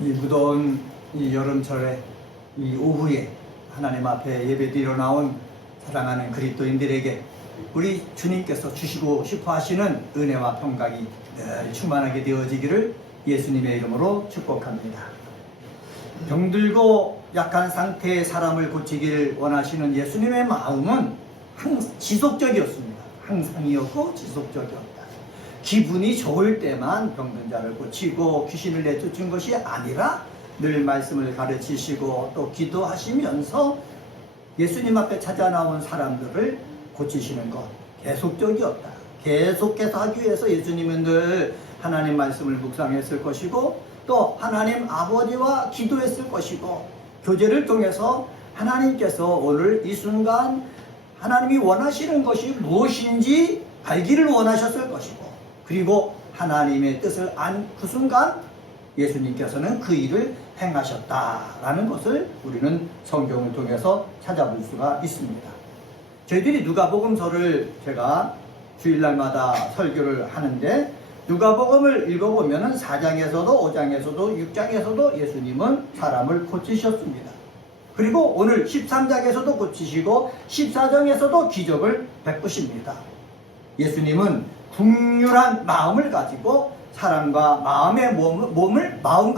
이 무더운 이 여름철에 이 오후에 하나님 앞에 예배드리러 나온 사랑하는 그리스도인들에게 우리 주님께서 주시고 싶어 하시는 은혜와 평강이 늘 충만하게 되어지기를 예수님의 이름으로 축복합니다. 병들고 약한 상태의 사람을 고치기를 원하시는 예수님의 마음은 지속적이었습니다. 항상이었고 지속적이었다. 기분이 좋을 때만 병든 자를 고치고 귀신을 내쫓은 것이 아니라 늘 말씀을 가르치시고 또 기도하시면서 예수님 앞에 찾아 나온 사람들을 고치시는 것, 계속적이었다. 계속해서 하기 위해서 예수님은 늘 하나님 말씀을 묵상했을 것이고 또 하나님 아버지와 기도했을 것이고 교제를 통해서 하나님께서 오늘 이 순간 하나님이 원하시는 것이 무엇인지 알기를 원하셨을 것이고 그리고 하나님의 뜻을 안 그 순간 예수님께서는 그 일을 행하셨다라는 것을 우리는 성경을 통해서 찾아볼 수가 있습니다. 저희들이 누가복음서를 제가 주일날마다 설교를 하는데 누가복음을 읽어보면 4장에서도 5장에서도 6장에서도 예수님은 사람을 고치셨습니다. 그리고 오늘 13장에서도 고치시고 14장에서도 기적을 베푸십니다. 예수님은 긍휼한 마음을 가지고 사람과 마음과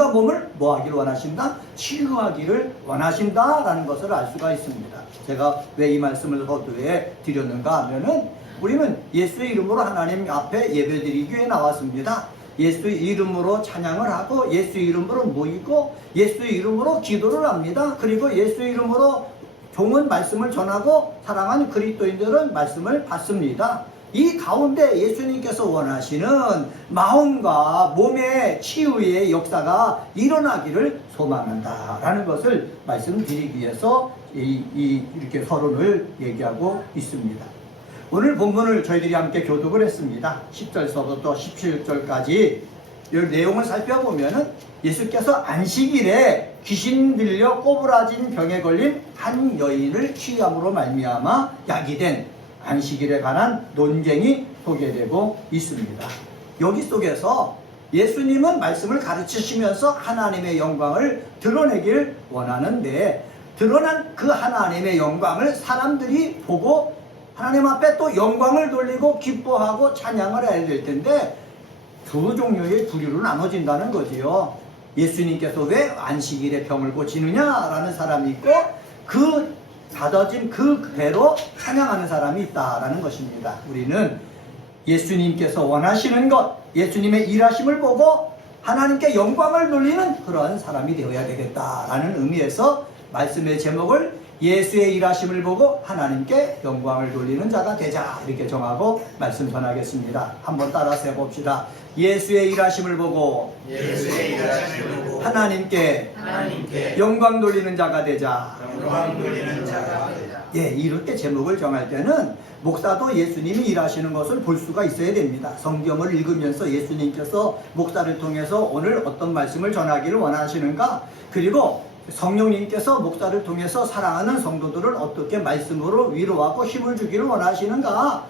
몸을 뭐 하기를 원하신다? 치유하기를 원하신다라는 것을 알 수가 있습니다. 제가 왜 이 말씀을 서두에 드렸는가 하면은 우리는 예수의 이름으로 하나님 앞에 예배드리기 위해 나왔습니다. 예수의 이름으로 찬양을 하고 예수의 이름으로 모이고 예수의 이름으로 기도를 합니다. 그리고 예수의 이름으로 좋은 말씀을 전하고 사랑하는 그리스도인들은 말씀을 받습니다. 이 가운데 예수님께서 원하시는 마음과 몸의 치유의 역사가 일어나기를 소망한다라는 것을 말씀드리기 위해서 이렇게 서론을 얘기하고 있습니다. 오늘 본문을 저희들이 함께 교독을 했습니다. 10절서부터 17절까지 이 내용을 살펴보면은 예수께서 안식일에 귀신 들려 꼬부라진 병에 걸린 한 여인을 치유함으로 말미암아 야기된 안식일에 관한 논쟁이 소개되고 있습니다. 여기 속에서 예수님은 말씀을 가르치시면서 하나님의 영광을 드러내길 원하는데 드러난 그 하나님의 영광을 사람들이 보고 하나님 앞에 또 영광을 돌리고 기뻐하고 찬양을 해야 될 텐데 두 종류의 부류로 나눠진다는 거지요. 예수님께서 왜 안식일에 병을 고치느냐라는 사람이 있고 그 받아진 그 배로 찬양하는 사람이 있다라는 것입니다. 우리는 예수님께서 원하시는 것, 예수님의 일하심을 보고 하나님께 영광을 돌리는 그러한 사람이 되어야 되겠다라는 의미에서 말씀의 제목을 예수의 일하심을 보고 하나님께 영광을 돌리는 자가 되자 이렇게 정하고 말씀 전하겠습니다. 한번 따라서 해봅시다. 예수의 일하심을 보고 하나님께 영광 돌리는 자가 되자. 예, 이렇게 제목을 정할 때는 목사도 예수님이 일하시는 것을 볼 수가 있어야 됩니다. 성경을 읽으면서 예수님께서 목사를 통해서 오늘 어떤 말씀을 전하기를 원하시는가, 그리고 성령님께서 목사를 통해서 사랑하는 성도들을 어떻게 말씀으로 위로하고 힘을 주기를 원하시는가,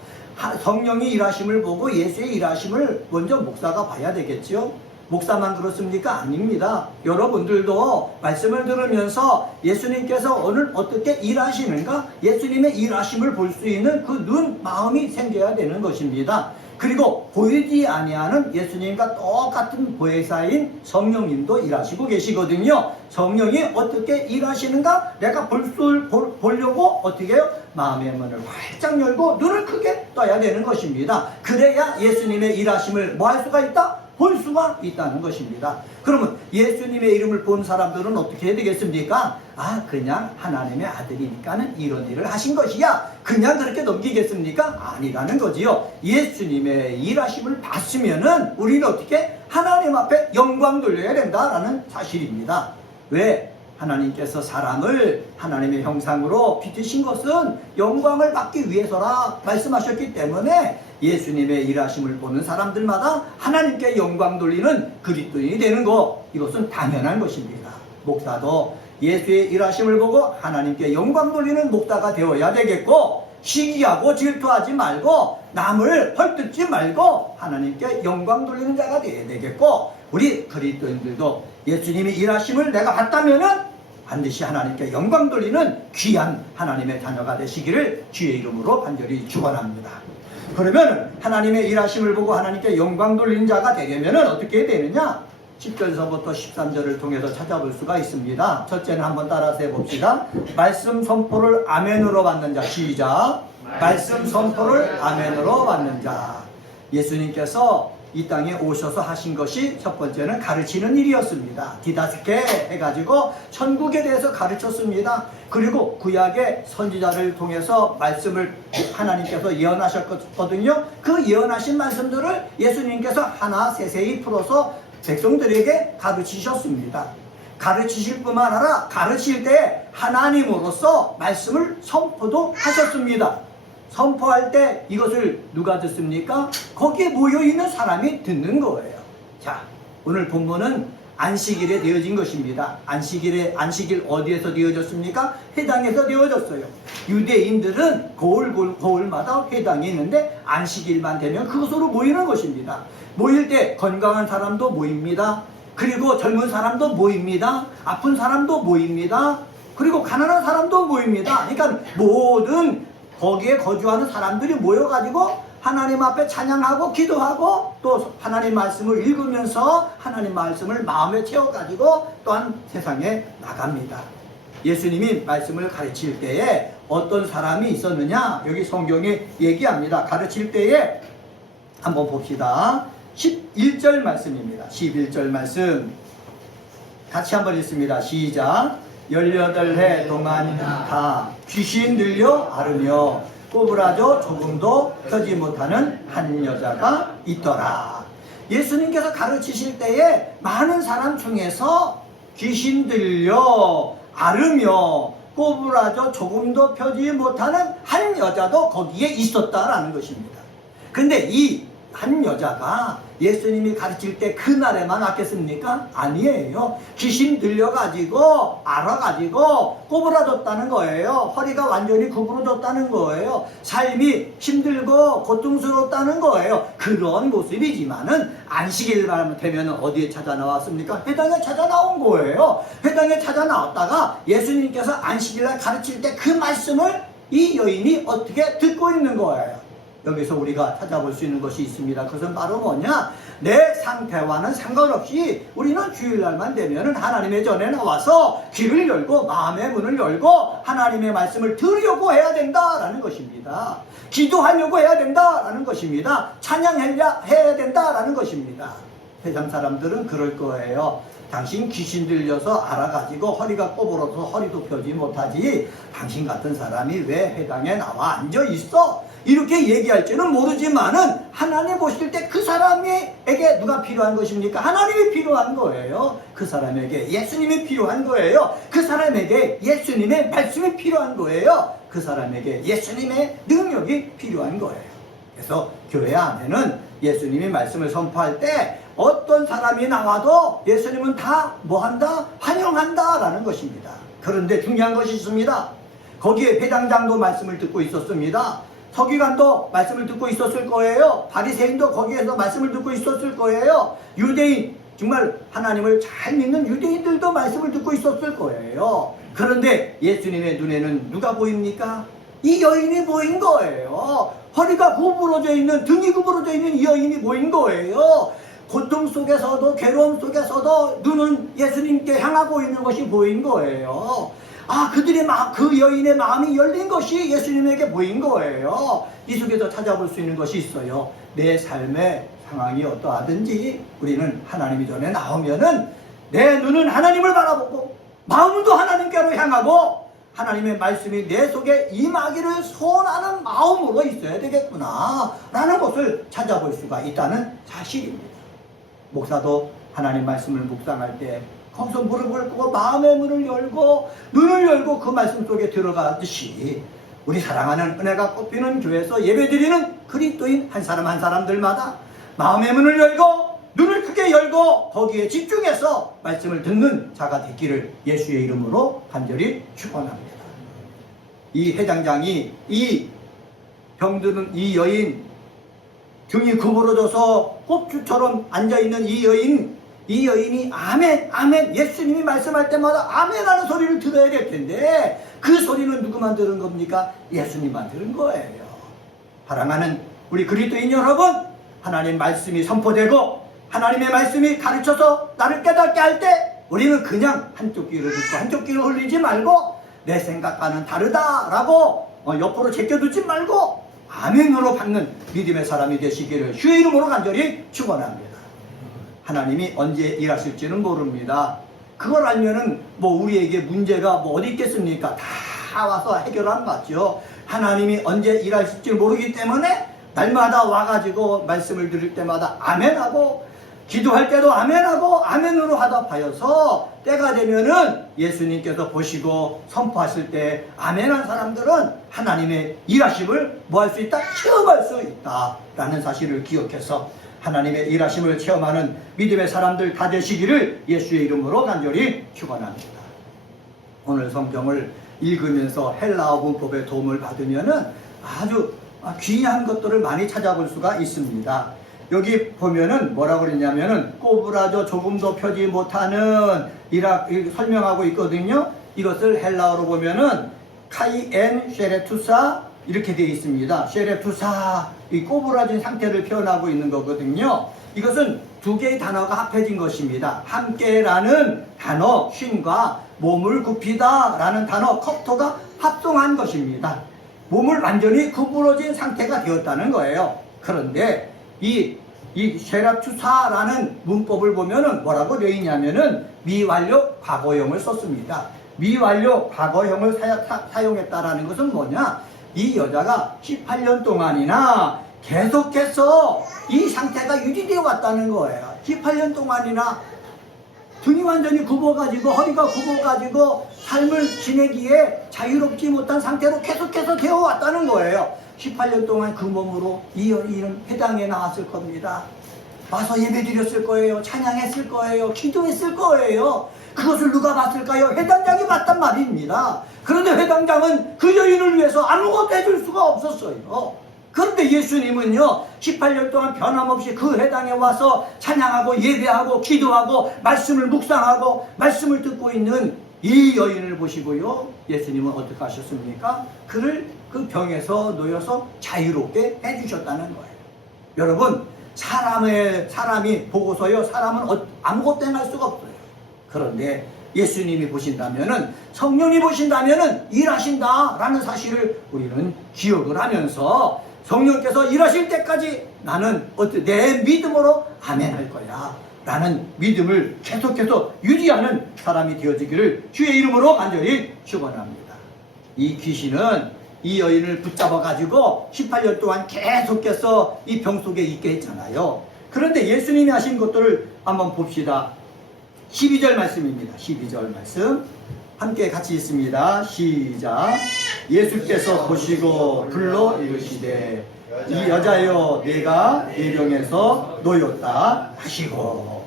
성령이 일하심을 보고 예수의 일하심을 먼저 목사가 봐야 되겠죠. 목사만 그렇습니까? 아닙니다. 여러분들도 말씀을 들으면서 예수님께서 오늘 어떻게 일하시는가, 예수님의 일하심을 볼 수 있는 그 눈, 마음이 생겨야 되는 것입니다. 그리고 보이지 아니하는 예수님과 똑같은 보혜사인 성령님도 일하시고 계시거든요. 성령이 어떻게 일하시는가 내가 보려고 어떻게 해요? 마음의 문을 활짝 열고 눈을 크게 떠야 되는 것입니다. 그래야 예수님의 일하심을 뭐 할 수가 있다? 볼 수가 있다는 것입니다. 그러면 예수님의 이름을 본 사람들은 어떻게 해야 되겠습니까? 아, 그냥 하나님의 아들이니까는 이런 일을 하신 것이야, 그냥 그렇게 넘기겠습니까? 아니라는 거지요. 예수님의 일하심을 봤으면은 우리는 어떻게 하나님 앞에 영광 돌려야 된다라는 사실입니다. 왜? 하나님께서 사람을 하나님의 형상으로 빚으신 것은 영광을 받기 위해서라 말씀하셨기 때문에 예수님의 일하심을 보는 사람들마다 하나님께 영광 돌리는 그리스도인이 되는 것, 이것은 당연한 것입니다. 목사도 예수의 일하심을 보고 하나님께 영광 돌리는 목사가 되어야 되겠고, 시기하고 질투하지 말고 남을 헐뜯지 말고 하나님께 영광 돌리는 자가 되어야 되겠고, 우리 그리스도인들도 예수님이 일하심을 내가 봤다면은 반드시 하나님께 영광 돌리는 귀한 하나님의 자녀가 되시기를 주의 이름으로 간절히 축원합니다. 그러면 하나님의 일하심을 보고 하나님께 영광 돌리는 자가 되려면 어떻게 되느냐? 10절서부터 13절을 통해서 찾아볼 수가 있습니다. 첫째는 한번 따라서 해봅시다. 말씀 선포를 아멘으로 받는 자. 시작. 말씀 선포를 아멘으로 받는 자. 예수님께서 이 땅에 오셔서 하신 것이 첫 번째는 가르치는 일이었습니다. 디다스케 해가지고 천국에 대해서 가르쳤습니다. 그리고 구약의 선지자를 통해서 말씀을 하나님께서 예언하셨거든요. 그 예언하신 말씀들을 예수님께서 하나 세세히 풀어서 백성들에게 가르치셨습니다. 가르치실 뿐만 아니라 가르칠 때 하나님으로서 말씀을 선포도 하셨습니다. 선포할 때 이것을 누가 듣습니까? 거기에 모여있는 사람이 듣는 거예요. 자, 오늘 본문은 안식일에 되어진 것입니다. 안식일 어디에서 되어졌습니까? 회당에서 되어졌어요. 유대인들은 거울마다 회당이 있는데 안식일만 되면 그곳으로 모이는 것입니다. 모일 때 건강한 사람도 모입니다. 그리고 젊은 사람도 모입니다. 아픈 사람도 모입니다. 그리고 가난한 사람도 모입니다. 그러니까 모든 거기에 거주하는 사람들이 모여가지고 하나님 앞에 찬양하고 기도하고 또 하나님 말씀을 읽으면서 하나님 말씀을 마음에 채워가지고 또한 세상에 나갑니다. 예수님이 말씀을 가르칠 때에 어떤 사람이 있었느냐? 여기 성경에 얘기합니다. 가르칠 때에 한번 봅시다. 11절 말씀입니다. 11절 말씀 같이 한번 읽습니다. 시작. 18해 동안 다 귀신 들려 앓으며 꼬부라져 조금도 펴지 못하는 한 여자가 있더라. 예수님께서 가르치실 때에 많은 사람 중에서 귀신 들려 앓으며 꼬부라져 조금도 펴지 못하는 한 여자도 거기에 있었다라는 것입니다. 근데 이 한 여자가 예수님이 가르칠 때 그날에만 왔겠습니까? 아니에요. 귀신 들려가지고 알아가지고 꼬부라졌다는 거예요. 허리가 완전히 구부러졌다는 거예요. 삶이 힘들고 고통스럽다는 거예요. 그런 모습이지만은 안식일만 되면 어디에 찾아 나왔습니까? 회당에 찾아 나온 거예요. 회당에 찾아 나왔다가 예수님께서 안식일날 가르칠 때 그 말씀을 이 여인이 어떻게 듣고 있는 거예요. 여기서 우리가 찾아볼 수 있는 것이 있습니다. 그것은 바로 뭐냐? 내 상태와는 상관없이 우리는 주일날만 되면 하나님의 전에 나와서 귀를 열고 마음의 문을 열고 하나님의 말씀을 들으려고 해야 된다라는 것입니다. 기도하려고 해야 된다라는 것입니다. 찬양해야 된다라는 것입니다. 세상 사람들은 그럴 거예요. 당신 귀신 들려서 알아가지고 허리가 꼬부러서 허리도 펴지 못하지 당신 같은 사람이 왜 회당에 나와 앉아 있어? 이렇게 얘기할지는 모르지만은 하나님 보실 때 그 사람에게 누가 필요한 것입니까? 하나님이 필요한 거예요. 그 사람에게 예수님이 필요한 거예요. 그 사람에게 예수님의 말씀이 필요한 거예요. 그 사람에게 예수님의 능력이 필요한 거예요. 그래서 교회 안에는 예수님이 말씀을 선포할 때 어떤 사람이 나와도 예수님은 다 뭐한다? 환영한다 라는 것입니다. 그런데 중요한 것이 있습니다. 거기에 회당장도 말씀을 듣고 있었습니다. 서기관도 말씀을 듣고 있었을 거예요. 바리새인도 거기에서 말씀을 듣고 있었을 거예요. 유대인, 정말 하나님을 잘 믿는 유대인들도 말씀을 듣고 있었을 거예요. 그런데 예수님의 눈에는 누가 보입니까? 이 여인이 보인 거예요. 허리가 구부러져 있는, 등이 구부러져 있는 이 여인이 보인 거예요. 고통 속에서도 괴로움 속에서도 눈은 예수님께 향하고 있는 것이 보인 거예요. 그 여인의 마음이 열린 것이 예수님에게 보인 거예요. 이 속에서 찾아볼 수 있는 것이 있어요. 내 삶의 상황이 어떠하든지 우리는 하나님이 전에 나오면은 내 눈은 하나님을 바라보고 마음도 하나님께로 향하고 하나님의 말씀이 내 속에 임하기를 소원하는 마음으로 있어야 되겠구나 라는 것을 찾아볼 수가 있다는 사실입니다. 목사도 하나님 말씀을 묵상할 때 거기서 무릎을 꿇고 마음의 문을 열고 눈을 열고 그 말씀 속에 들어가듯이 우리 사랑하는 은혜가 꽃피는 교회에서 예배드리는 그리스도인 한 사람 한 사람들마다 마음의 문을 열고 눈을 크게 열고 거기에 집중해서 말씀을 듣는 자가 되기를 예수의 이름으로 간절히 축원합니다. 이 회장장이 이 병드는 이 여인, 등이 구부러져서 꼽주처럼 앉아있는 이 여인, 이 여인이 아멘 아멘 예수님이 말씀할 때마다 아멘 하는 소리를 들어야 될 텐데 그 소리는 누구만 들은 겁니까? 예수님만 들은 거예요. 사랑하는 우리 그리스도인 여러분, 하나님 말씀이 선포되고 하나님의 말씀이 가르쳐서 나를 깨닫게 할 때 우리는 그냥 한쪽 귀로 듣고 한쪽 귀로 흘리지 말고 내 생각과는 다르다라고 옆으로 제껴두지 말고 아멘으로 받는 믿음의 사람이 되시기를 주의 이름으로 간절히 축원합니다. 하나님이 언제 일하실지는 모릅니다. 그걸 알면은 뭐 우리에게 문제가 뭐 어디 있겠습니까? 다 와서 해결하는 것 같죠. 하나님이 언제 일하실지 모르기 때문에 날마다 와가지고 말씀을 들을 때마다 아멘하고 기도할 때도 아멘하고 아멘으로 화답하여서 때가 되면은 예수님께서 보시고 선포하실 때 아멘한 사람들은 하나님의 일하심을 뭐 할 수 있다? 체험할 수 있다 라는 사실을 기억해서 하나님의 일하심을 체험하는 믿음의 사람들 다 되시기를 예수의 이름으로 간절히 축원합니다. 오늘 성경을 읽으면서 헬라어 문법의 도움을 받으면은 아주 귀한 것들을 많이 찾아볼 수가 있습니다. 여기 보면은 뭐라고 그랬냐면은 꼬부라져 조금도 펴지 못하는 설명하고 있거든요. 이것을 헬라어로 보면은 카이엔 쉐레투사 이렇게 되어 있습니다. 쉐레투사, 이 꼬부라진 상태를 표현하고 있는 거거든요. 이것은 두 개의 단어가 합해진 것입니다. 함께라는 단어 쉰과 몸을 굽히다 라는 단어 컵토가 합성한 것입니다. 몸을 완전히 구부러진 상태가 되었다는 거예요. 그런데 이 쉐라투사라는 문법을 보면은 뭐라고 되어 있냐면은 미완료 과거형을 썼습니다. 미완료 과거형을 사용했다라는 것은 뭐냐? 이 여자가 18년 동안이나 계속해서 이 상태가 유지되어 왔다는 거예요. 18년 동안이나 등이 완전히 굽어가지고 허리가 굽어가지고 삶을 지내기에 자유롭지 못한 상태로 계속해서 되어 왔다는 거예요. 18년 동안 그 몸으로 이 여인은 회당에 나왔을 겁니다. 와서 예배 드렸을 거예요. 찬양했을 거예요. 기도했을 거예요. 그것을 누가 봤을까요? 회당장이 봤단 말입니다. 그런데 회당장은 그 여인을 위해서 아무것도 해줄 수가 없었어요. 그런데 예수님은요 18년 동안 변함없이 그 회당에 와서 찬양하고 예배하고 기도하고 말씀을 묵상하고 말씀을 듣고 있는 이 여인을 보시고요 예수님은 어떻게 하셨습니까? 그를 그 병에서 놓여서 자유롭게 해주셨다는 거예요. 여러분 사람이 보고서요 사람은 아무것도 행할 수가 없어요. 그런데 예수님이 보신다면은 성령이 보신다면은 일하신다라는 사실을 우리는 기억을 하면서 성령께서 일하실 때까지 나는 내 믿음으로 아멘할 거야 라는 믿음을 계속해서 유지하는 사람이 되어지기를 주의 이름으로 간절히 축원합니다. 이 귀신은 이 여인을 붙잡아 가지고 18년 동안 계속해서 이 병 속에 있게 했잖아요. 그런데 예수님이 하신 것들을 한번 봅시다. 12절 말씀입니다. 12절 말씀 함께 같이 있습니다. 시작. 예수께서 보시고 불러 이르시되 이 여자여 내가 내 병에서 놓였다 하시고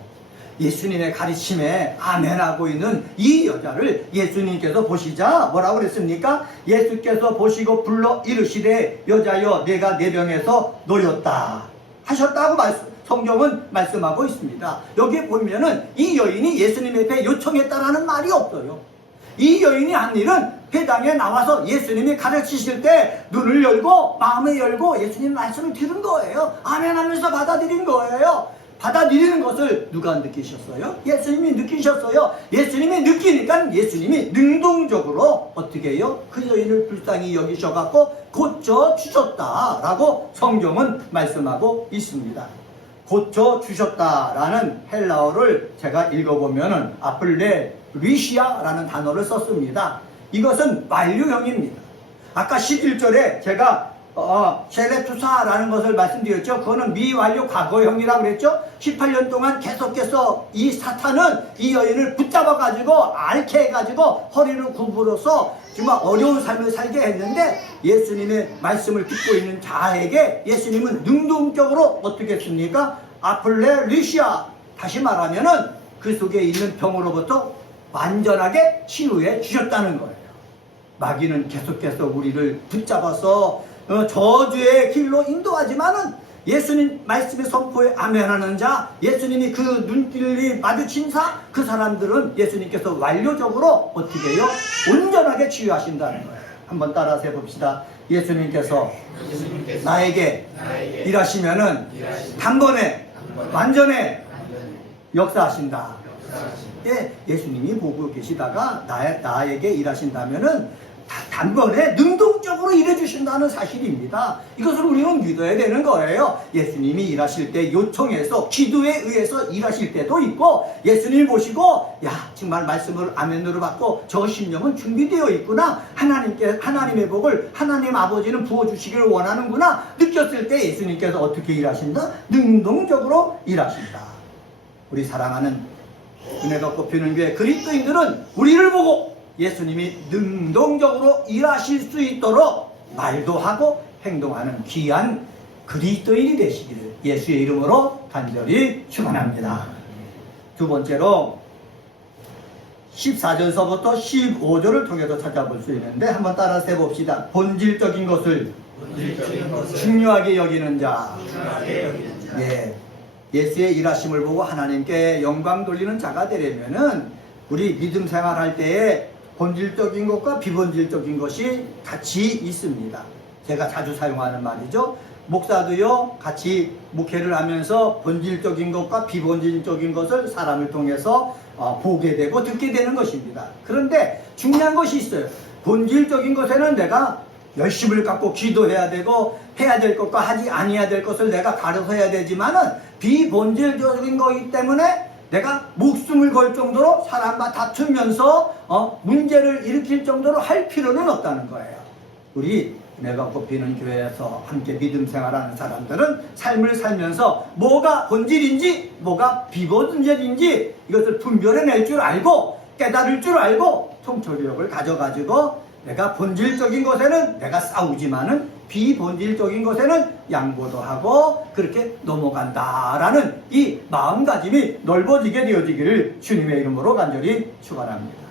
예수님의 가르침에 아멘하고 있는 이 여자를 예수님께서 보시자 뭐라고 그랬습니까? 예수께서 보시고 불러 이르시되 여자여 내가 내 병에서 놓였다 하셨다고 성경은 말씀하고 있습니다. 여기에 보면은 이 여인이 예수님 앞에 요청했다라는 말이 없어요. 이 여인이 한 일은 회당에 나와서 예수님이 가르치실 때 눈을 열고 마음을 열고 예수님 말씀을 들은 거예요. 아멘 하면서 받아들인 거예요. 받아들이는 것을 누가 느끼셨어요? 예수님이 느끼셨어요. 예수님이 느끼니까 예수님이 능동적으로 어떻게 해요? 그 여인을 불쌍히 여기셔갖고 고쳐주셨다라고 성경은 말씀하고 있습니다. 고쳐주셨다라는 헬라어를 제가 읽어보면은 아플레 리시아라는 단어를 썼습니다. 이것은 완료형입니다. 아까 11절에 제가 쉐레투사라는 것을 말씀드렸죠. 그거는 미완료 과거형이라고 그랬죠. 18년 동안 계속해서 이 사탄은 이 여인을 붙잡아가지고 앓게 해가지고 허리를 굽으로써 정말 어려운 삶을 살게 했는데 예수님의 말씀을 듣고 있는 자에게 예수님은 능동적으로 어떻게 했습니까? 아플레 리시아, 다시 말하면은 그 속에 있는 병으로부터 완전하게 치유해 주셨다는 거예요. 마귀는 계속해서 우리를 붙잡아서 저주의 길로 인도하지만은 예수님 말씀의 선포에 아멘하는 자, 예수님이 그 눈길이 마주친 그 사람들은 예수님께서 완료적으로 어떻게 해요? 온전하게 치유하신다는 거예요. 한번 따라서 해봅시다. 예수님께서 나에게 일하시면은 단번에 완전에 역사하신다. 예, 예수님이 보고 계시다가 나에게 일하신다면은 단번에 능동적으로 일해주신다는 사실입니다. 이것을 우리는 믿어야 되는 거예요. 예수님이 일하실 때 요청해서 기도에 의해서 일하실 때도 있고, 예수님을 보시고 야 정말 말씀을 아멘으로 받고 저 심령은 준비되어 있구나, 하나님의 복을 하나님 아버지는 부어주시기를 원하는구나 느꼈을 때 예수님께서 어떻게 일하신다? 능동적으로 일하신다. 우리 사랑하는 은혜가 꽃피는 교회 그리스도인들은 우리를 보고 예수님이 능동적으로 일하실 수 있도록 말도 하고 행동하는 귀한 그리스도인이 되시기를 예수의 이름으로 간절히 축원합니다. 두 번째로 14절서부터 15절을 통해서 찾아볼 수 있는데 한번 따라서 해봅시다. 본질적인 것을 중요하게 여기는 자. 예, 예수의 일하심을 보고 하나님께 영광 돌리는 자가 되려면은 우리 믿음 생활할 때에 본질적인 것과 비본질적인 것이 같이 있습니다. 제가 자주 사용하는 말이죠. 목사도요, 같이 목회를 하면서 본질적인 것과 비본질적인 것을 사람을 통해서 보게 되고 듣게 되는 것입니다. 그런데 중요한 것이 있어요. 본질적인 것에는 내가 열심을 갖고 기도해야 되고 해야 될 것과 하지 아니해야 될 것을 내가 가려서 해야 되지만은 비본질적인 거기 때문에 내가 목숨을 걸 정도로 사람과 다투면서 문제를 일으킬 정도로 할 필요는 없다는 거예요. 우리 내가 꽃피는 교회에서 함께 믿음 생활하는 사람들은 삶을 살면서 뭐가 본질인지 뭐가 비본질인지 이것을 분별해낼 줄 알고 깨달을 줄 알고 통찰력을 가져가지고 내가 본질적인 것에는 내가 싸우지만은 비본질적인 것에는 양보도 하고 그렇게 넘어간다라는 이 마음가짐이 넓어지게 되어지기를 주님의 이름으로 간절히 축원합니다.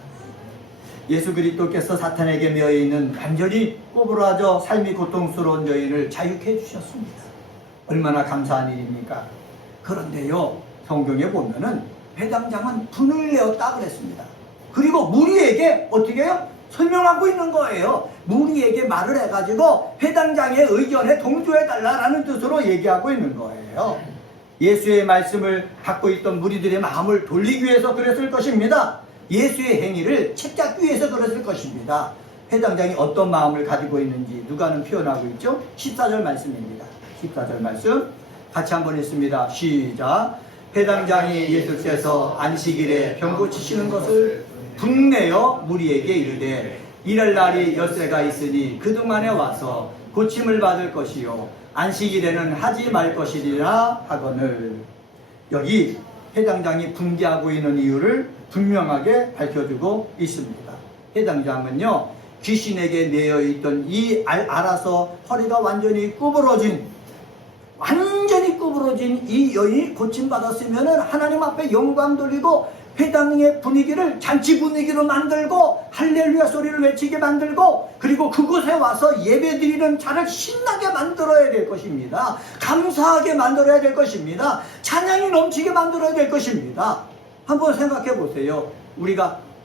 예수 그리스도께서 사탄에게 매여있는 간절히 꼬부라져 삶이 고통스러운 여인을 자유케 해주셨습니다. 얼마나 감사한 일입니까? 그런데요, 성경에 보면은 회당장은 분을 내었다 그랬습니다. 그리고 무리에게 어떻게 해요? 설명하고 있는 거예요. 무리에게 말을 해가지고 회당장의 의견에 동조해달라는 뜻으로 얘기하고 있는 거예요. 예수의 말씀을 갖고 있던 무리들의 마음을 돌리기 위해서 그랬을 것입니다. 예수의 행위를 책잡기 위해서 그랬을 것입니다. 회당장이 어떤 마음을 가지고 있는지 누가는 표현하고 있죠. 14절 말씀입니다. 14절 말씀 같이 한번 읽습니다. 시작. 회당장이 예수께서 안식일에 병 고치시는 것을 분내어 무리에게 이르되 일할 날이 엿새가 있으니 그동안에 와서 고침을 받을 것이요 안식일에는 하지 말 것이리라 하거늘. 여기 회당장이 분개하고 있는 이유를 분명하게 밝혀주고 있습니다. 회당장은요, 귀신에게 내어있던 알아서 허리가 완전히 구부러진 이 여인이 고침받았으면 하나님 앞에 영광 돌리고 회당의 분위기를 잔치 분위기로 만들고 할렐루야 소리를 외치게 만들고 그리고 그곳에 와서 예배드리는 자를 신나게 만들어야 될 것입니다. 감사하게 만들어야 될 것입니다. 찬양이 넘치게 만들어야 될 것입니다. 한번 생각해 보세요. 우리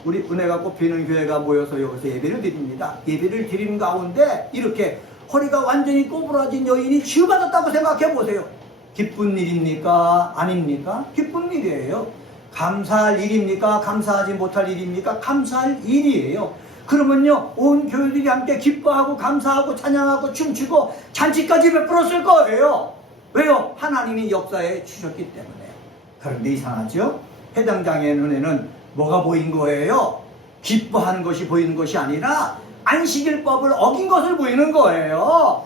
은혜가 꽃피는 교회가 모여서 여기서 예배를 드립니다. 예배를 드리는 가운데 이렇게 허리가 완전히 꼬부라진 여인이 치유받았다고 생각해 보세요. 기쁜 일입니까? 아닙니까? 기쁜 일이에요. 감사할 일입니까? 감사하지 못할 일입니까? 감사할 일이에요. 그러면요, 온 교회들이 함께 기뻐하고 감사하고 찬양하고 춤추고 잔치까지 베풀었을 거예요. 왜요? 하나님이 역사에 주셨기 때문에. 그런데 이상하죠? 회당장의 눈에는 뭐가 보인 거예요? 기뻐하는 것이 보이는 것이 아니라 안식일법을 어긴 것을 보이는 거예요.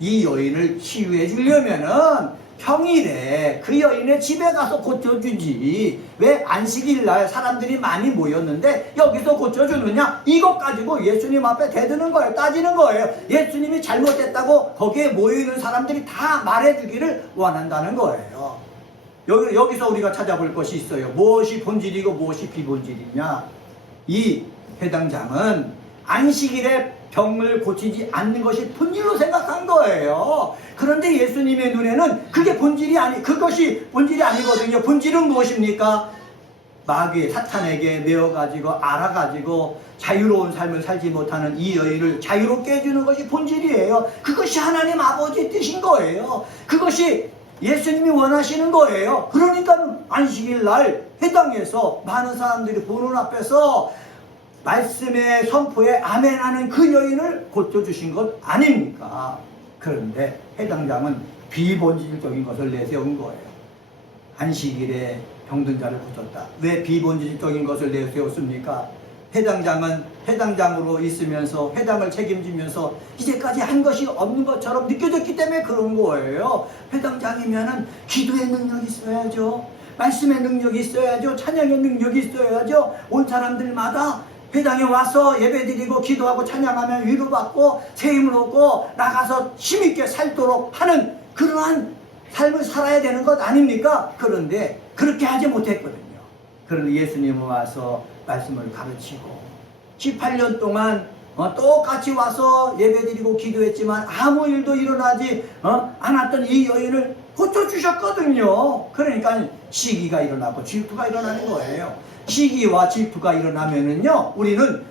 이 여인을 치유해 주려면은 평일에 그 여인의 집에 가서 고쳐주지 왜 안식일날 사람들이 많이 모였는데 여기서 고쳐주느냐? 이것 가지고 예수님 앞에 대드는 거예요. 따지는 거예요. 예수님이 잘못했다고 거기에 모여있는 사람들이 다 말해주기를 원한다는 거예요. 여기서 우리가 찾아볼 것이 있어요. 무엇이 본질이고 무엇이 비본질이냐? 이 회당장은 안식일에 병을 고치지 않는 것이 본질로 생각한 거예요. 그런데 예수님의 눈에는 그것이 본질이 아니거든요. 본질은 무엇입니까? 마귀 사탄에게 매어가지고 알아가지고 자유로운 삶을 살지 못하는 이 여인을 자유롭게 해주는 것이 본질이에요. 그것이 하나님 아버지의 뜻인 거예요. 그것이 예수님이 원하시는 거예요. 그러니까 안식일 날 회당에서 많은 사람들이 보는 앞에서 말씀의 선포에 아멘하는 그 여인을 고쳐주신 것 아닙니까? 그런데 해당장은 비본질적인 것을 내세운 거예요. 안식일에 병든 자를 고쳤다. 왜 비본질적인 것을 내세웠습니까? 해당장은 해당장으로 있으면서 회당을 책임지면서 이제까지 한 것이 없는 것처럼 느껴졌기 때문에 그런 거예요. 회당장이면은 기도의 능력이 있어야죠. 말씀의 능력이 있어야죠. 찬양의 능력이 있어야죠. 온 사람들마다 회당에 와서 예배드리고 기도하고 찬양하면 위로받고 세임을 얻고 나가서 힘있게 살도록 하는 그러한 삶을 살아야 되는 것 아닙니까? 그런데 그렇게 하지 못했거든요. 그런데 예수님은 와서 말씀을 가르치고 18년 동안 똑같이 와서 예배드리고 기도했지만 아무 일도 일어나지 않았던 이 여인을 고쳐주셨거든요. 그러니까 시기가 일어나고 질투가 일어나는 거예요. 시기와 질투가 일어나면은요, 우리는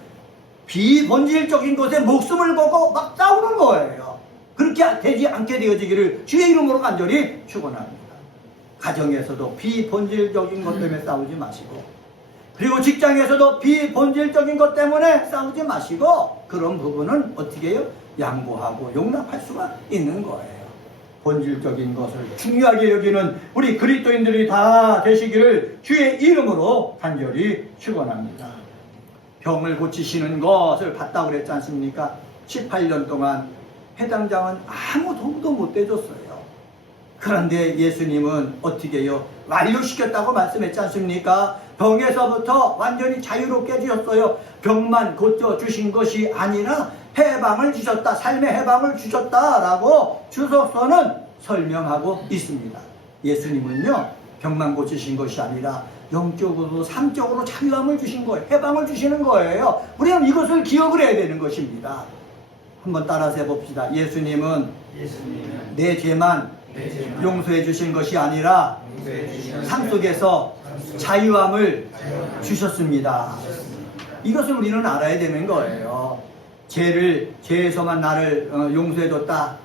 비본질적인 것에 목숨을 걸고 막 싸우는 거예요. 그렇게 되지 않게 되어지기를 주의 이름으로 간절히 축원합니다. 가정에서도 비본질적인 것 때문에 싸우지 마시고, 그리고 직장에서도 비본질적인 것 때문에 싸우지 마시고, 그런 부분은 어떻게 해요? 양보하고 용납할 수가 있는 거예요. 본질적인 것을 중요하게 여기는 우리 그리스도인들이 다 되시기를 주의 이름으로 간절히 축원합니다. 병을 고치시는 것을 봤다고 그랬지 않습니까? 18년 동안 해당장은 아무 도움도 못 대줬어요. 그런데 예수님은 어떻게 해요? 완료시켰다고 말씀했지 않습니까? 병에서부터 완전히 자유롭게 해주셨어요. 병만 고쳐주신 것이 아니라 해방을 주셨다. 삶의 해방을 주셨다라고 주석서는 설명하고 있습니다. 예수님은요, 병만 고치신 것이 아니라 영적으로 삶적으로 자유함을 주신 거예요. 해방을 주시는 거예요. 우리는 이것을 기억을 해야 되는 것입니다. 한번 따라서 해봅시다. 예수님은 내 죄만 용서해 주신 것이 아니라 삶 속에서 자유함을 주셨습니다. 이것을 우리는 알아야 되는 거예요. 죄에서만 나를 용서해 줬다.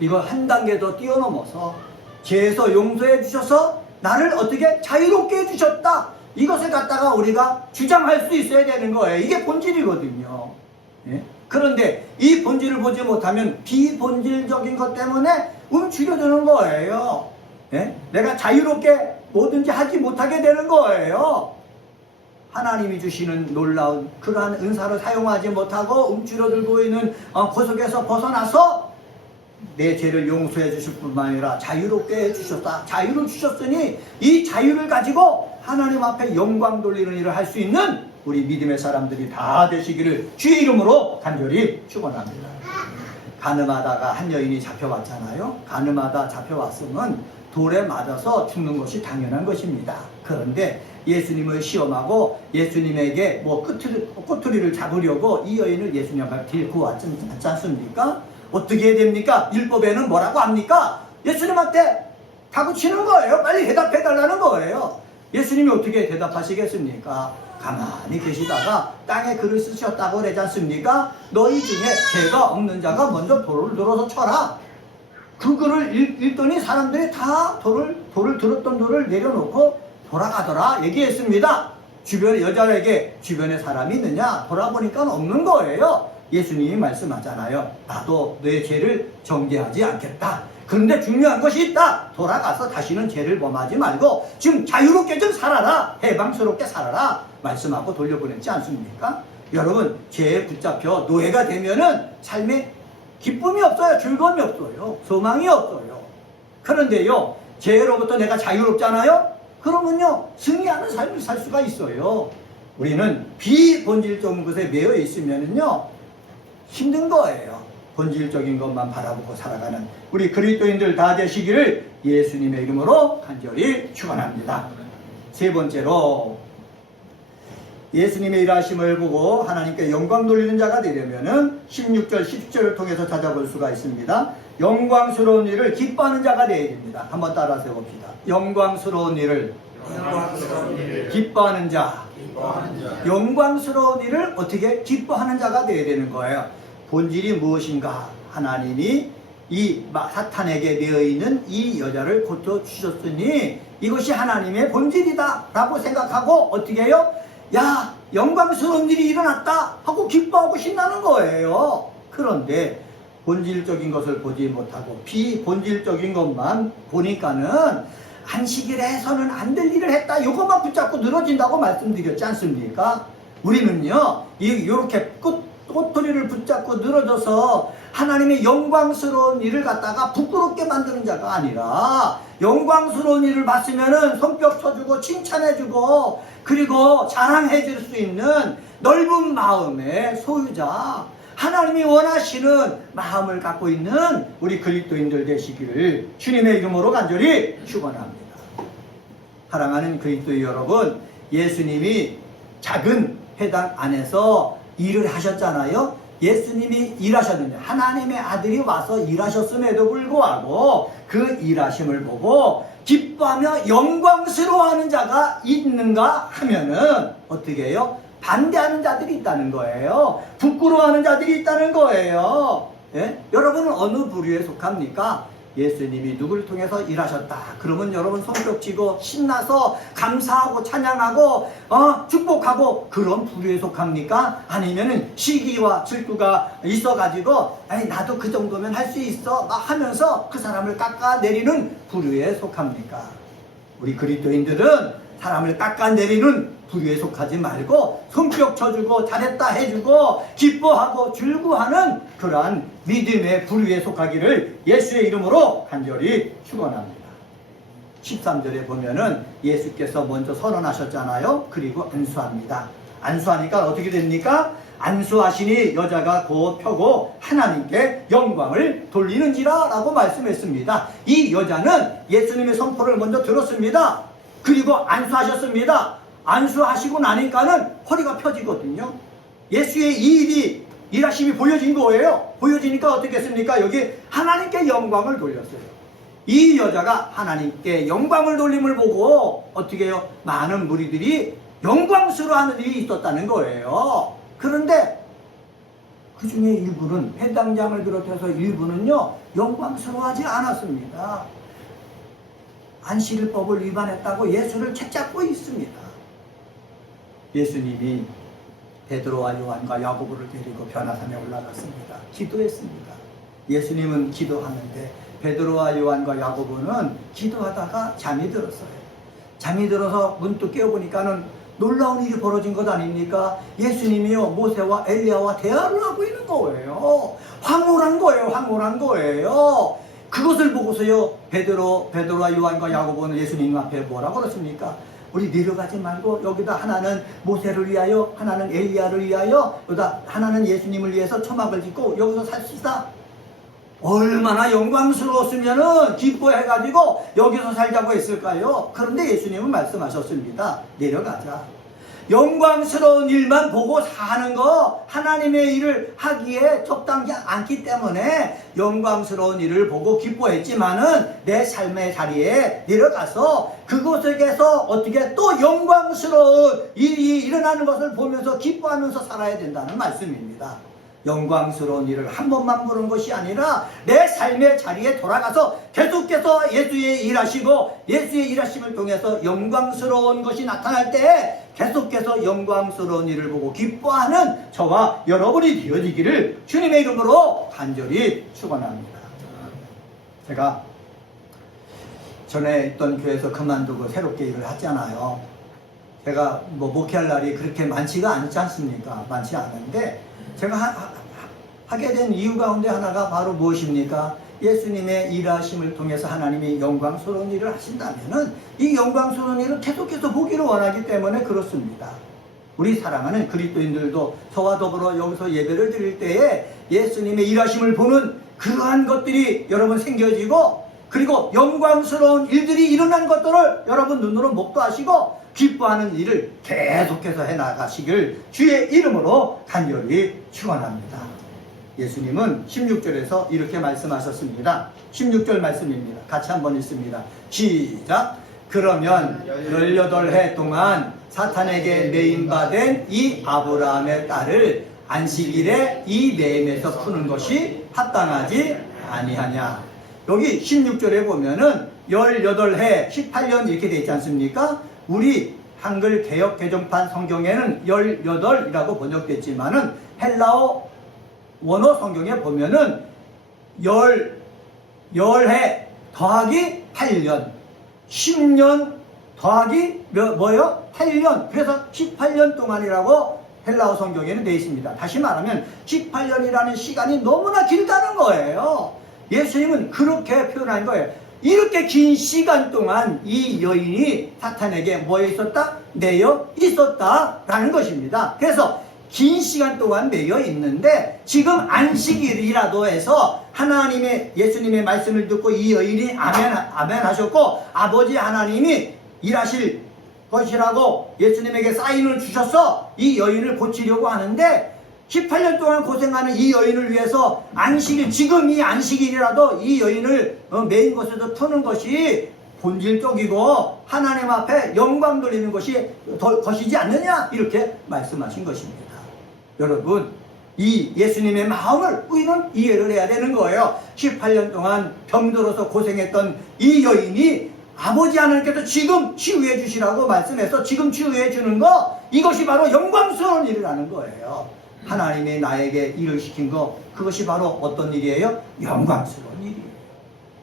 이거 한 단계 더 뛰어넘어서 죄에서 용서해 주셔서 나를 어떻게 자유롭게 해 주셨다. 이것을 갖다가 우리가 주장할 수 있어야 되는 거예요. 이게 본질이거든요. 예? 그런데 이 본질을 보지 못하면 비본질적인 것 때문에 움츠려드는 거예요. 예? 내가 자유롭게 뭐든지 하지 못하게 되는 거예요. 하나님이 주시는 놀라운 그러한 은사를 사용하지 못하고 움츠러들고 있는 그 속에서 벗어나서 내 죄를 용서해 주실 뿐만 아니라 자유롭게 해주셨다. 자유를 주셨으니 이 자유를 가지고 하나님 앞에 영광 돌리는 일을 할 수 있는 우리 믿음의 사람들이 다 되시기를 주의 이름으로 간절히 축원합니다. 가늠하다가 한 여인이 잡혀왔잖아요. 가늠하다 잡혀왔으면 돌에 맞아서 죽는 것이 당연한 것입니다. 그런데 예수님을 시험하고 예수님에게 꼬투리를 잡으려고 이 여인을 예수님 앞에 데리고 왔지 않습니까? 어떻게 해야 됩니까? 율법에는 뭐라고 합니까? 예수님한테 다그치는 거예요. 빨리 대답해 달라는 거예요. 예수님이 어떻게 대답하시겠습니까? 가만히 계시다가 땅에 글을 쓰셨다고 그러지 않습니까? 너희 중에 죄가 없는 자가 먼저 돌을 들어서 쳐라. 그 글을 읽더니 사람들이 다 돌을 들었던 돌을 내려놓고 돌아가더라 얘기했습니다. 주변에 여자에게 주변에 사람이 있느냐 돌아보니까 없는 거예요. 예수님이 말씀하잖아요. 나도 너의 죄를 정죄하지 않겠다. 그런데 중요한 것이 있다. 돌아가서 다시는 죄를 범하지 말고 지금 자유롭게 좀 살아라. 해방스럽게 살아라. 말씀하고 돌려보냈지 않습니까? 여러분, 죄에 붙잡혀 노예가 되면은 삶에 기쁨이 없어요. 즐거움이 없어요. 소망이 없어요. 그런데요, 죄로부터 내가 자유롭잖아요. 그러면요, 승리하는 삶을 살 수가 있어요. 우리는 비본질적인 것에 매여 있으면은요, 힘든 거예요. 본질적인 것만 바라보고 살아가는 우리 그리스도인들 다 되시기를 예수님의 이름으로 간절히 축원합니다. 세 번째로 예수님의 일하심을 보고 하나님께 영광 돌리는 자가 되려면은 16절, 17절을 통해서 찾아볼 수가 있습니다. 영광스러운 일을 기뻐하는 자가 되어야 됩니다. 한번 따라서 봅시다. 영광스러운 일을 기뻐하는 자. 영광스러운 일을 어떻게 기뻐하는 자가 되어야 되는 거예요. 본질이 무엇인가? 하나님이 이 사탄에게 되어 있는 이 여자를 고쳐주셨으니 이것이 하나님의 본질이다 라고 생각하고 어떻게 해요? 야, 영광스러운 일이 일어났다 하고 기뻐하고 신나는 거예요. 그런데 본질적인 것을 보지 못하고 비본질적인 것만 보니까는 안식일에 해서는 안 될 일을 했다, 이것만 붙잡고 늘어진다고 말씀드렸지 않습니까? 우리는요 이렇게 꼬투리를 붙잡고 늘어져서 하나님의 영광스러운 일을 갖다가 부끄럽게 만드는 자가 아니라 영광스러운 일을 봤으면은 손뼉 쳐주고 칭찬해주고 그리고 자랑해 줄 수 있는 넓은 마음의 소유자, 하나님이 원하시는 마음을 갖고 있는 우리 그리스도인들 되시기를 주님의 이름으로 간절히 축원합니다. 사랑하는 그리스도의 여러분, 예수님이 작은 회당 안에서 일을 하셨잖아요. 예수님이 일하셨는데 하나님의 아들이 와서 일하셨음에도 불구하고 그 일하심을 보고 기뻐하며 영광스러워하는 자가 있는가 하면은 어떻게 해요? 반대하는 자들이 있다는 거예요. 부끄러워하는 자들이 있다는 거예요. 예? 여러분은 어느 부류에 속합니까? 예수님이 누구를 통해서 일하셨다 그러면 여러분 손뼉치고 신나서 감사하고 찬양하고 축복하고 그런 부류에 속합니까? 아니면은 시기와 질투가 있어가지고 아니 나도 그 정도면 할 수 있어 막 하면서 그 사람을 깎아내리는 부류에 속합니까? 우리 그리스도인들은 사람을 깎아내리는 부류에 속하지 말고 손뼉 쳐주고 잘했다 해주고 기뻐하고 즐거워하는 그러한 믿음의 부류에 속하기를 예수의 이름으로 간절히 축원합니다. 13절에 보면은 예수께서 먼저 선언하셨잖아요. 그리고 안수합니다. 안수하니까 어떻게 됩니까? 안수하시니 여자가 곧 펴고 하나님께 영광을 돌리는지라 라고 말씀했습니다. 이 여자는 예수님의 선포를 먼저 들었습니다. 그리고 안수하셨습니다. 안수하시고 나니까는 허리가 펴지거든요. 예수의 이 일하심이 보여진 거예요. 보여지니까 어떻게 했습니까? 여기 하나님께 영광을 돌렸어요. 이 여자가 하나님께 영광을 돌림을 보고 어떻게 해요? 많은 무리들이 영광스러워하는 일이 있었다는 거예요. 그런데 그 중에 일부는, 회당장을 비롯해서 일부는요 영광스러워하지 않았습니다. 안식일법을 위반했다고 예수를 책잡고 있습니다. 예수님이 베드로와 요한과 야고보를 데리고 변화산에 올라갔습니다. 기도했습니다. 예수님은 기도하는데 베드로와 요한과 야고보는 기도하다가 잠이 들었어요. 잠이 들어서 문득 깨어보니까는 놀라운 일이 벌어진 것 아닙니까? 예수님이요 모세와 엘리야와 대화를 하고 있는 거예요. 황홀한 거예요. 황홀한 거예요. 그것을 보고서요 베드로와 요한과 야고보는 예수님 앞에 뭐라고 그랬습니까? 우리 내려가지 말고 여기다 하나는 모세를 위하여 하나는 엘리야를 위하여 여기다 하나는 예수님을 위해서 초막을 짓고 여기서 삽시다. 얼마나 영광스러웠으면은 기뻐해가지고 여기서 살자고 했을까요? 그런데 예수님은 말씀하셨습니다. 내려가자. 영광스러운 일만 보고 사는 거 하나님의 일을 하기에 적당치 않기 때문에 영광스러운 일을 보고 기뻐했지만은 내 삶의 자리에 내려가서 그곳에서 어떻게 또 영광스러운 일이 일어나는 것을 보면서 기뻐하면서 살아야 된다는 말씀입니다. 영광스러운 일을 한 번만 보는 것이 아니라 내 삶의 자리에 돌아가서 계속해서 예수의 일하시고 예수의 일하심을 통해서 영광스러운 것이 나타날 때 계속해서 영광스러운 일을 보고 기뻐하는 저와 여러분이 되어지기를 주님의 이름으로 간절히 축원합니다. 제가 전에 있던 교회에서 그만두고 새롭게 일을 하잖아요. 제가 목회할 날이 그렇게 많지가 않지 않습니까? 많지 않은데 제가 하게 된 이유 가운데 하나가 바로 무엇입니까? 예수님의 일하심을 통해서 하나님이 영광스러운 일을 하신다면은 이 영광스러운 일을 계속해서 보기를 원하기 때문에 그렇습니다. 우리 사랑하는 그리스도인들도 저와 더불어 여기서 예배를 드릴 때에 예수님의 일하심을 보는 그러한 것들이 여러분 생겨지고 그리고 영광스러운 일들이 일어난 것들을 여러분 눈으로 목도하시고 기뻐하는 일을 계속해서 해나가시길 주의 이름으로 간절히 축원합니다. 예수님은 16절에서 이렇게 말씀하셨습니다. 16절 말씀입니다. 같이 한번 읽습니다. 시작. 그러면 18해 동안 사탄에게 매임받은 이 아브라함의 딸을 안식일에 이 매임에서 푸는 것이 합당하지 아니하냐. 여기 16절에 보면은 18해 18년 이렇게 되어 있지 않습니까? 우리 한글 개역 개정판 성경에는 18이라고 번역됐지만은 헬라어 원어 성경에 보면은 10해 더하기 8년 10년 더하기 뭐예요? 8년. 그래서 18년 동안이라고 헬라어 성경에는 되어 있습니다. 다시 말하면 18년이라는 시간이 너무나 길다는 거예요. 예수님은 그렇게 표현한 거예요. 이렇게 긴 시간 동안 이 여인이 사탄에게 뭐에 있었다? 매여 있었다라는 것입니다. 그래서 긴 시간 동안 매여 있는데 지금 안식일이라도 해서 하나님의 예수님의 말씀을 듣고 이 여인이 아멘 하셨고 아버지 하나님이 일하실 것이라고 예수님에게 사인을 주셔서 이 여인을 고치려고 하는데 18년 동안 고생하는 이 여인을 위해서 안식일, 지금 이 안식일이라도 이 여인을 메인 것에서 푸는 것이 본질적이고 하나님 앞에 영광 돌리는 것이지 않느냐 이렇게 말씀하신 것입니다. 여러분 이 예수님의 마음을 우리는 이해를 해야 되는 거예요. 18년 동안 병들어서 고생했던 이 여인이 아버지 하나님께서 지금 치유해 주시라고 말씀해서 지금 치유해 주는 거 이것이 바로 영광스러운 일을 하는 거예요. 하나님이 나에게 일을 시킨 거 그것이 바로 어떤 일이에요? 영광스러운 일이에요.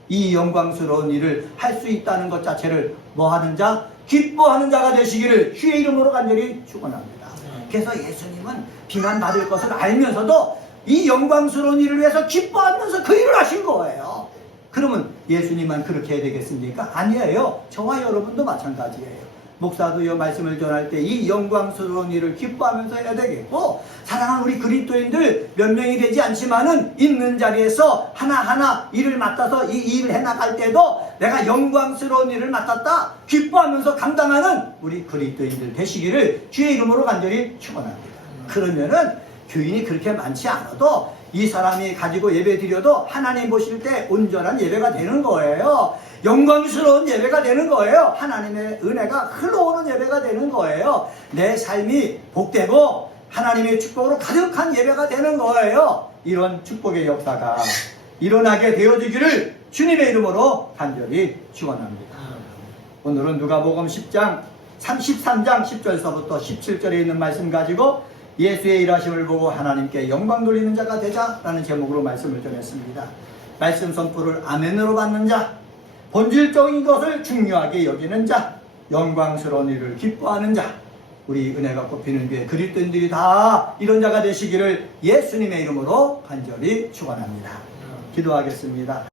이 영광스러운 일을 할 수 있다는 것 자체를 뭐하는 자? 기뻐하는 자가 되시기를 주의 이름으로 간절히 축원합니다. 그래서 예수님은 비난받을 것을 알면서도 이 영광스러운 일을 위해서 기뻐하면서 그 일을 하신 거예요. 그러면 예수님만 그렇게 해야 되겠습니까? 아니에요. 저와 여러분도 마찬가지예요. 목사도 이 말씀을 전할 때 이 영광스러운 일을 기뻐하면서 해야 되겠고 사랑하는 우리 그리스도인들 몇 명이 되지 않지만은 있는 자리에서 하나하나 일을 맡아서 이 일을 해나갈 때도 내가 영광스러운 일을 맡았다 기뻐하면서 감당하는 우리 그리스도인들 되시기를 주의 이름으로 간절히 축원합니다. 그러면은 교인이 그렇게 많지 않아도 이 사람이 가지고 예배 드려도 하나님 보실 때 온전한 예배가 되는 거예요. 영광스러운 예배가 되는 거예요. 하나님의 은혜가 흘러오는 예배가 되는 거예요. 내 삶이 복되고 하나님의 축복으로 가득한 예배가 되는 거예요. 이런 축복의 역사가 일어나게 되어지기를 주님의 이름으로 간절히 축원합니다. 오늘은 누가복음 10장 33장 10절서부터 17절에 있는 말씀 가지고 예수의 일하심을 보고 하나님께 영광 돌리는 자가 되자라는 제목으로 말씀을 전했습니다. 말씀 선포를 아멘으로 받는 자, 본질적인 것을 중요하게 여기는 자, 영광스러운 일을 기뻐하는 자, 우리 은혜가 꼽히는 교회 그리스도인들이 다 이런 자가 되시기를 예수님의 이름으로 간절히 축원합니다. 기도하겠습니다.